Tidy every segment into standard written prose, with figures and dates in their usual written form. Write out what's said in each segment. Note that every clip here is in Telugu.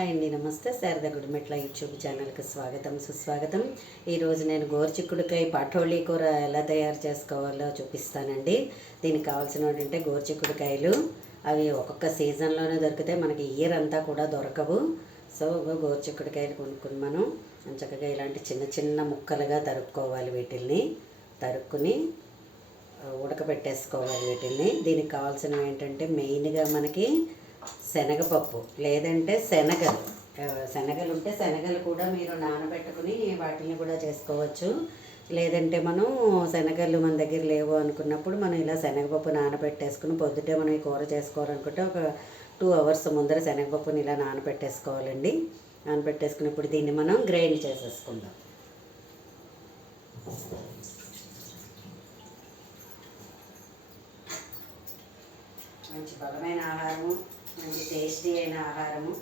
హాయ్ అండి, నమస్తే. శారదా గుడిమెట్ల యూట్యూబ్ ఛానల్కి స్వాగతం, సుస్వాగతం. ఈరోజు నేను గోరుచిక్కుడుకాయ పాటోళీ కూర ఎలా తయారు చేసుకోవాలో చూపిస్తానండి. దీనికి కావాల్సిన ఏంటంటే గోరుచిక్కుడుకాయలు. అవి ఒక్కొక్క సీజన్లోనే దొరికితే మనకి ఇయర్ అంతా కూడా దొరకవు. సో గోరుచిక్కుడుకాయలు కొనుక్కుని మనం చక్కగా ఇలాంటి చిన్న చిన్న ముక్కలుగా తరుక్కోవాలి. వీటిల్ని తరుక్కుని ఉడకబెట్టేసుకోవాలి. వీటిల్ని దీనికి కావాల్సినవి ఏంటంటే మెయిన్గా మనకి శనగపప్పు, లేదంటే శనగలు ఉంటే శనగలు కూడా మీరు నానబెట్టుకుని వాటిని కూడా చేసుకోవచ్చు. లేదంటే మనం శనగలు మన దగ్గర లేవు అనుకున్నప్పుడు మనం ఇలా శనగపప్పు నానబెట్టేసుకుని పొద్దుటే మనం ఈ కూర చేసుకోవాలనుకుంటే ఒక 2 hours ముందర శనగపప్పుని ఇలా నానబెట్టేసుకోవాలండి. నానబెట్టేసుకున్నప్పుడు దీన్ని మనం గ్రైండ్ చేసేసుకుందాం. మంచి బలమైన ఆహారము, మంచి టేస్టీ అయిన ఆహారము.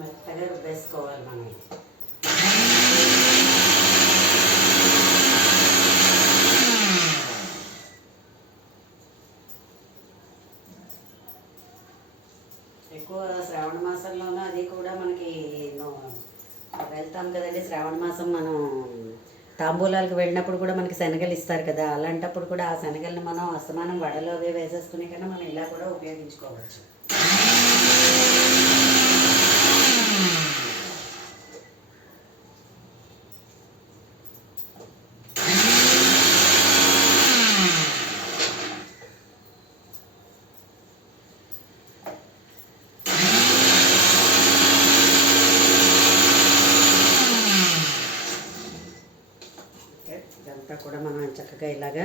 మెత్తగా రుబ్బేసుకోవాలి మనం. ఎక్కువ శ్రావణ మాసంలోనూ అది కూడా మనకి వెళ్తాం కదండి. శ్రావణ మాసం మనం తాంబూలాలకు వెళ్ళినప్పుడు కూడా మనకి శనగలు ఇస్తారు కదా. అలాంటప్పుడు కూడా ఆ శనగల్ని మనం అస్తమానం వడలో వేసేసుకునే కన్నా మనం ఇలా కూడా ఉపయోగించుకోవచ్చు. ఇదంతా కూడా మనం చక్కగా ఇలాగా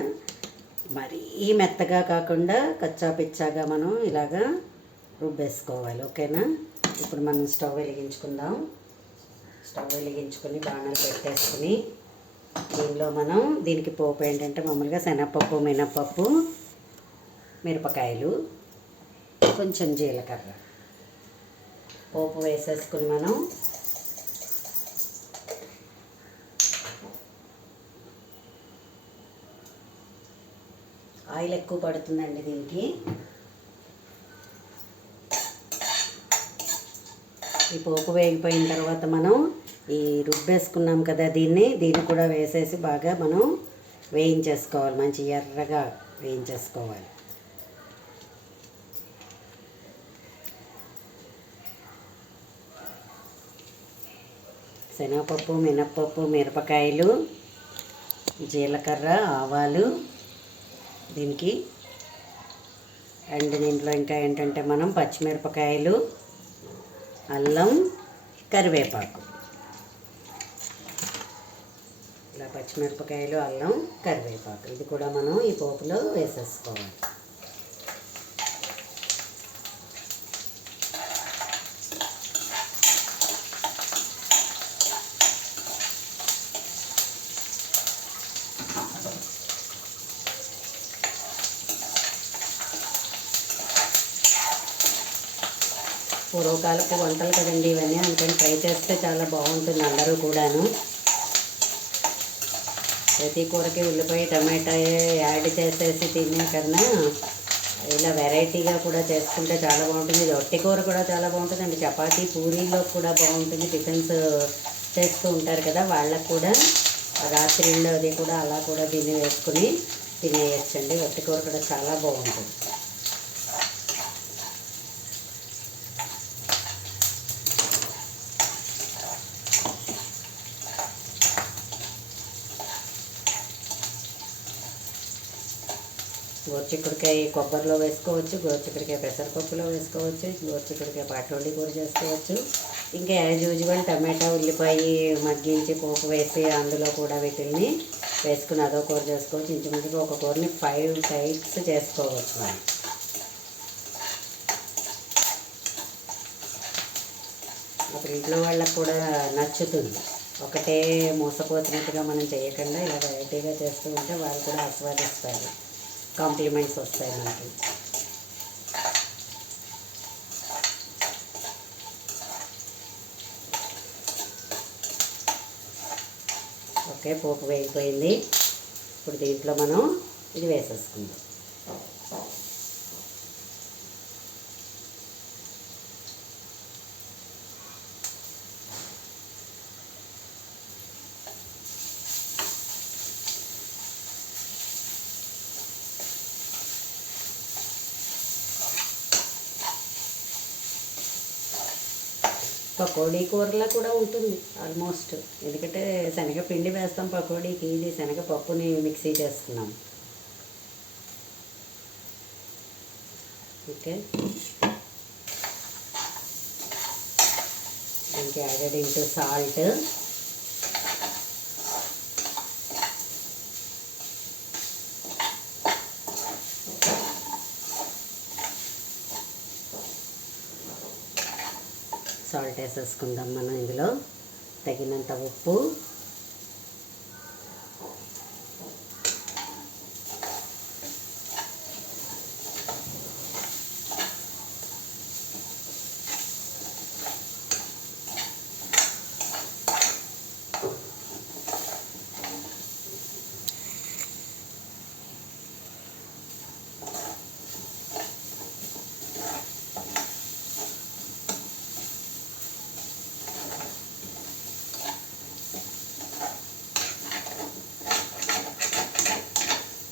మరీ మెత్తగా కాకుండా కచ్చా పిచ్చాగా మనం ఇలాగా రుబ్బేసుకోవాలి. ఓకేనా? ఇప్పుడు మనం స్టవ్ వెలిగించుకుందాం. స్టవ్ వెలిగించుకొని బాణాలు పెట్టేసుకుని దీనిలో మనం దీనికి పోపు ఏంటంటే మామూలుగా శనగపప్పు, మినపప్పు, మిరపకాయలు, కొంచెం జీలకర్ర పోపు వేసేసుకుని మనం ఆయిల్ ఎక్కువ పడుతుందండి దీనికి. ఈ పోపు వేగిపోయిన తర్వాత మనం ఈ రుబ్బేసుకున్నాం కదా దీన్ని కూడా వేసేసి బాగా మనం వేయించేసుకోవాలి. మంచి ఎర్రగా వేయించేసుకోవాలి. శనగపప్పు, మినప్పప్పు, మిరపకాయలు, జీలకర్ర, ఆవాలు దీనికి. అండ్ దీంట్లో ఇంకా ఏంటంటే మనం పచ్చిమిరపకాయలు, అల్లం, కరివేపాకు. ఇలా పచ్చిమిరపకాయలు, అల్లం, కరివేపాకు ఇది కూడా మనం ఈ పోపులో వేసేసుకోవాలి. పూర్వకాలపు వంటలు కదండి ఇవన్నీ, అందుకని ట్రై చేస్తే చాలా బాగుంటుంది అందరూ కూడాను. ప్రతి కూరకి ఉల్లిపాయ, టమాటా యాడ్ చేసేసి తినే కన్నా ఇలా వెరైటీగా కూడా చేసుకుంటే చాలా బాగుంటుంది. ఇది ఒట్టి కూర కూడా చాలా బాగుంటుంది అండి. చపాతీ, పూరీలో కూడా బాగుంటుంది. టిఫిన్స్ చేస్తూ ఉంటారు కదా, వాళ్ళకు కూడా రాత్రిళ్ళు అది కూడా అలా కూడా దీన్ని వేసుకుని తినేయచ్చండి. ఒట్టి కూర కూడా చాలా బాగుంటుంది. గోరుచిక్కుడుకాయ కొబ్బరిలో వేసుకోవచ్చు, గోరుచిక్కుడుకాయ పెసరపప్పులో వేసుకోవచ్చు, గోరుచిక్కుడుకాయ పాటోళీ కూర చేసుకోవచ్చు. ఇంకా యాజ్ యూజువల్ టమాటా, ఉల్లిపాయ మగ్గించి పోపు వేసి అందులో కూడా వీటిల్ని వేసుకుని అదో కూర చేసుకోవచ్చు. ఇంచుమించుగా ఒక కూరని 5 types చేసుకోవచ్చు మనం. అప్పుడు ఇంట్లో వాళ్ళకి కూడా నచ్చుతుంది. ఒకటే మోసపోతున్నట్టుగా మనం చేయకుండా ఇలా వెరైటీగా చేస్తూ ఉంటే వాళ్ళు కూడా ఆస్వాదిస్తారు, కాంప్లిమెంట్స్ వస్తాయి మనకి. ఓకే, పోపు వేగిపోయింది. ఇప్పుడు దీంట్లో మనం ఇది వేసేసుకుందాం. పకోడీ కూరలా కూడా ఉంటుంది ఆల్మోస్ట్, ఎందుకంటే శనగపిండి వేస్తాం పకోడీకి, ఇది శనగపప్పుని మిక్సీ చేస్తున్నాం. ఓకే, దీనికి యాడెడ్ ఇంటూ సాల్ట్, సాల్ట్ వేసేసుకుందాం మనం. ఇందులో తగినంత ఉప్పు,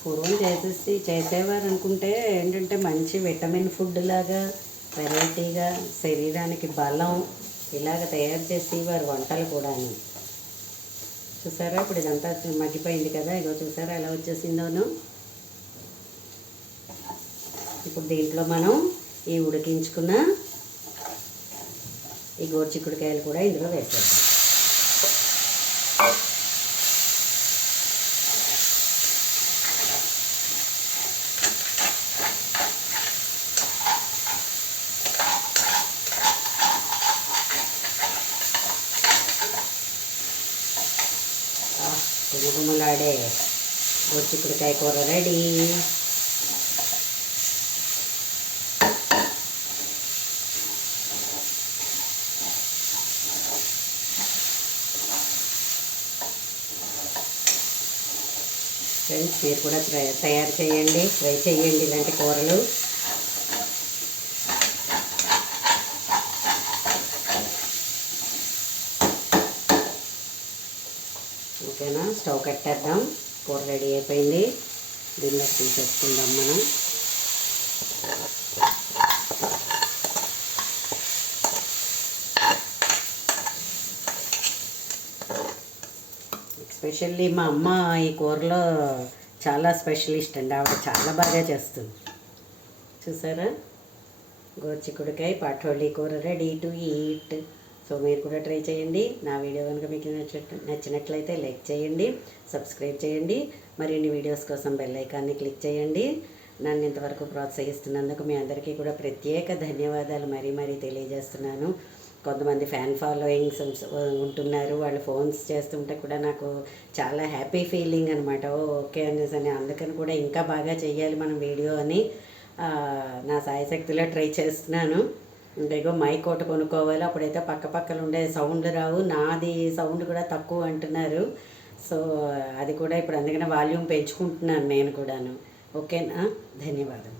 పూర్వం చేసేవారు అనుకుంటే ఏంటంటే మంచి విటమిన్ ఫుడ్ లాగా, వెరైటీగా, శరీరానికి బలం ఇలాగ తయారు చేసేవారు వంటలు కూడాను. చూసారా ఇప్పుడు ఇదంతా మగ్గిపోయింది కదా, ఇగో చూసారా ఎలా వచ్చేసిందోను. ఇప్పుడు దీంట్లో మనం ఈ ఉడికించుకున్న ఈ గోరుచిక్కుడుకాయలు కూడా ఇందులో వేసేద్దాం. గుమగుమలాడే గోరుచిక్కుడుకాయ కూర రెడీ. ఫ్రెండ్స్, మీరు కూడా తయారు చేయండి, ట్రై చేయండి ఇలాంటి కూరలు. ఓకేనా, స్టవ్ కట్టేద్దాం. కూర రెడీ అయిపోయింది, దీనిలోకి తీసేసుకుందాం మనం. ఎస్పెషల్లీ మా అమ్మ ఈ కూరలో చాలా స్పెషలిస్ట్ అండి, ఆవిడ చాలా బాగా చేస్తుంది. చూసారా, గోరుచిక్కుడుకాయ పాటోళీ కూర రెడీ టు ఈట్. సో మీరు కూడా ట్రై చేయండి. నా వీడియో కనుక మీకు నచ్చినట్లయితే లైక్ చేయండి, సబ్స్క్రైబ్ చేయండి, మరిన్ని వీడియోస్ కోసం బెల్ ఐకాన్ని క్లిక్ చేయండి. నన్ను ఇంతవరకు ప్రోత్సహిస్తున్నందుకు మీ అందరికీ కూడా ప్రత్యేక ధన్యవాదాలు మరీ తెలియజేస్తున్నాను. కొంతమంది ఫ్యాన్ ఫాలోయింగ్స్ ఉంటున్నారు, వాళ్ళు ఫోన్స్ చేస్తుంటే కూడా నాకు చాలా హ్యాపీ ఫీలింగ్ అనమాట. ఓకే అనేసి అందుకని కూడా ఇంకా బాగా చెయ్యాలి మనం వీడియో అని నా సాయశక్తిలో ట్రై చేస్తున్నాను. ఇంకేగో మైక్ ఒకటి కొనుక్కోవాలి, అప్పుడైతే పక్కలు ఉండే సౌండ్ రావు, నాది సౌండ్ కూడా తక్కువ అంటున్నారు. సో అది కూడా ఇప్పుడు అందుకనే వాల్యూమ్ పెంచుకుంటున్నాను నేను కూడాను. ఓకేనా, ధన్యవాదాలు.